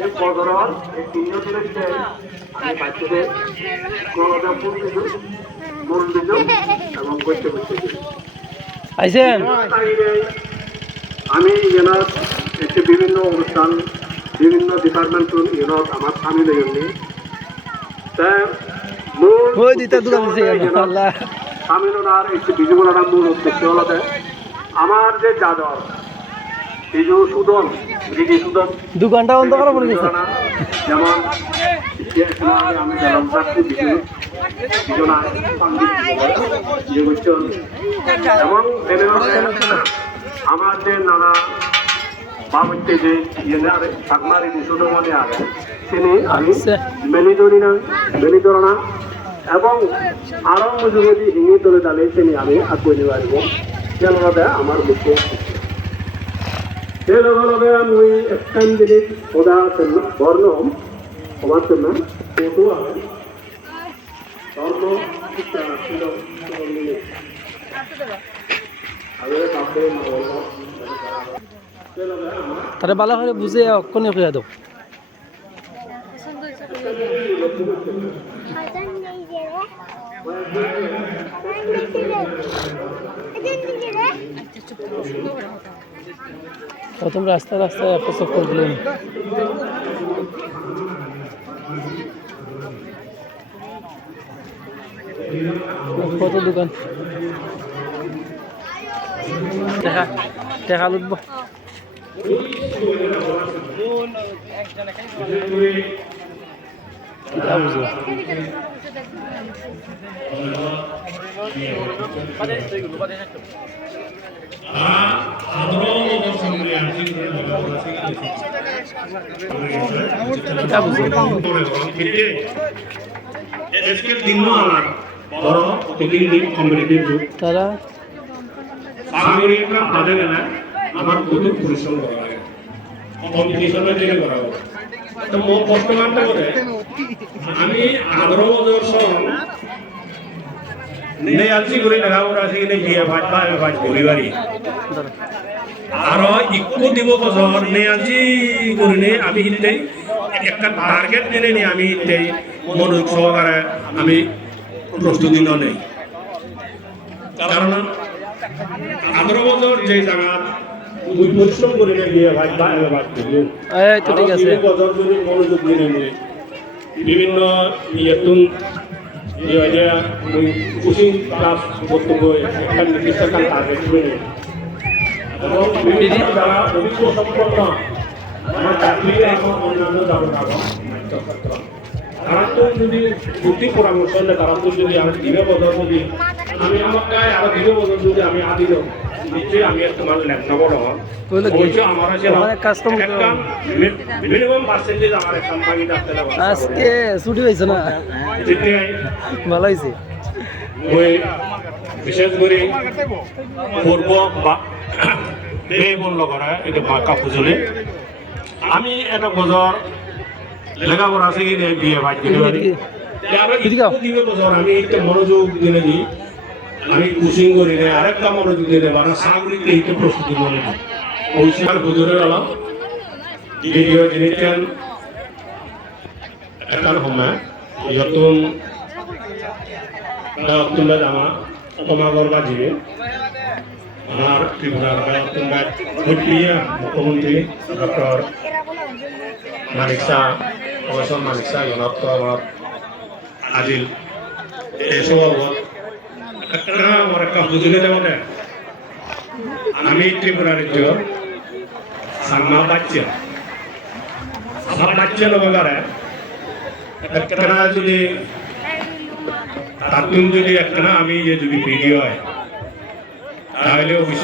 এই বদরন এই তিনজন মিলে আমি বাচ্চাদের গলাটা ফুল দিল মন দিল এবং করতে করতে আইছেন আমি এনার একটি বিভিন্ন অনুষ্ঠান বিভিন্ন ডিপার্টমেন্ট এনার আমার সামিল হইনি সামিল ওনার একটি বিজুগুলার মূল উদ্দেশ্য হল আমার যে যাদব বিজু সুদন দোকানটা বন্ধ করা পড়ে গেছে যেমন আমি জলম থাকছি এবং আমার যে নানা বাবুতে যে সাকমারি বিশুদ্ধ মনে আছে তিনি আমি মেলি ধরি না এবং আরো যদি হিঙি ধরে দাঁড়িয়ে তিনি আমি আগুয়ে নিয়ে আসবো যেন আমার মুখ্য সেই লগে লগে মই একখান জিনিস ওদা বর্ণ আমার জন্য ফটো আছে ধর্ম তারা ভালো করে বুঝে অক্ষণে হইয়া দাও প্রথম রাস্তায় একটা চক্কর দিলেন কত দোকান দেখা লুটব তারা আমার প্রচুর পরিশ্রম করা লাগে কম্পিটিশনের জন্য করা হবে তো মোট বর্তমানটা করে আমি 11 বছর নেই আলসি করে লেখাপড়া আছে কিনে বিয়ে ভাজ পরিবারই আরো ইকো দিব বছর নেই আলসি করে আমি হিলতেই একটা টার্গেট জেনে নিয়ে আমি হিলতেই মনোযোগ সহকারে আমি প্রস্তুতি নেই কারণ 11 বছর যে জায়গা দুই পরিশ্রম করে বিয়ে ভাজ ঠিক আছে বছর যদি মনোযোগ জেনে নিয়ে বিভিন্ন ইয়েতুন কোচিং ক্লাস করতে বই একটা নির্দিষ্ট টার্গেট করে এবং বিভিন্ন যারা অভিজ্ঞ সম্পন্ন আমার চাকরি এবং অন্যান্য যাবো তারা তো যদি বুদ্ধি পরামর্শ নেই তারা তো যদি আমি 2 বছর যদি আমি আমার গায়ে আরো 2 বছর যদি আমি আদি নিশ্চয়ই আমি তোমার লেখা বড় হন আমার মিনিমাম পার্সেন্টেজ আমার একটা ভাগি ডাকতে আজকে ছুটি হয়েছে না ভালো হয়েছে ওই বিশেষ করে পূর্ব বা বন্ধ করা এটা বাঁকা ফুজলে আমি একটা বছর লেখাপড়া আছে কি বিয়ে ভাই বছর আমি একটা মনোযোগ দিনে দিই আমি কোচিং করি না আরেকটা মনোযোগ দিতে পারে সামরিক এইটা প্রস্তুতি মনে দিই ওই সময় হুজুরের হলো দ্বিতীয় জিনিসের একটা সময় যতন তোমরা জামা কমাগর বাজিবে আমার ত্রিপুরার মুখ্যমন্ত্রী ডক্টর মানিক শাহ অবসর মানিক শাহ জনাব আমার আজিল এসব আমার একটা বুঝলে দেবনে আমি ত্রিপুরা রাজ্য সামা বাচ্চা নবারে একটা যদি তাতুন যদি একটা আমি যে যদি ভিডিও হয় তাহলে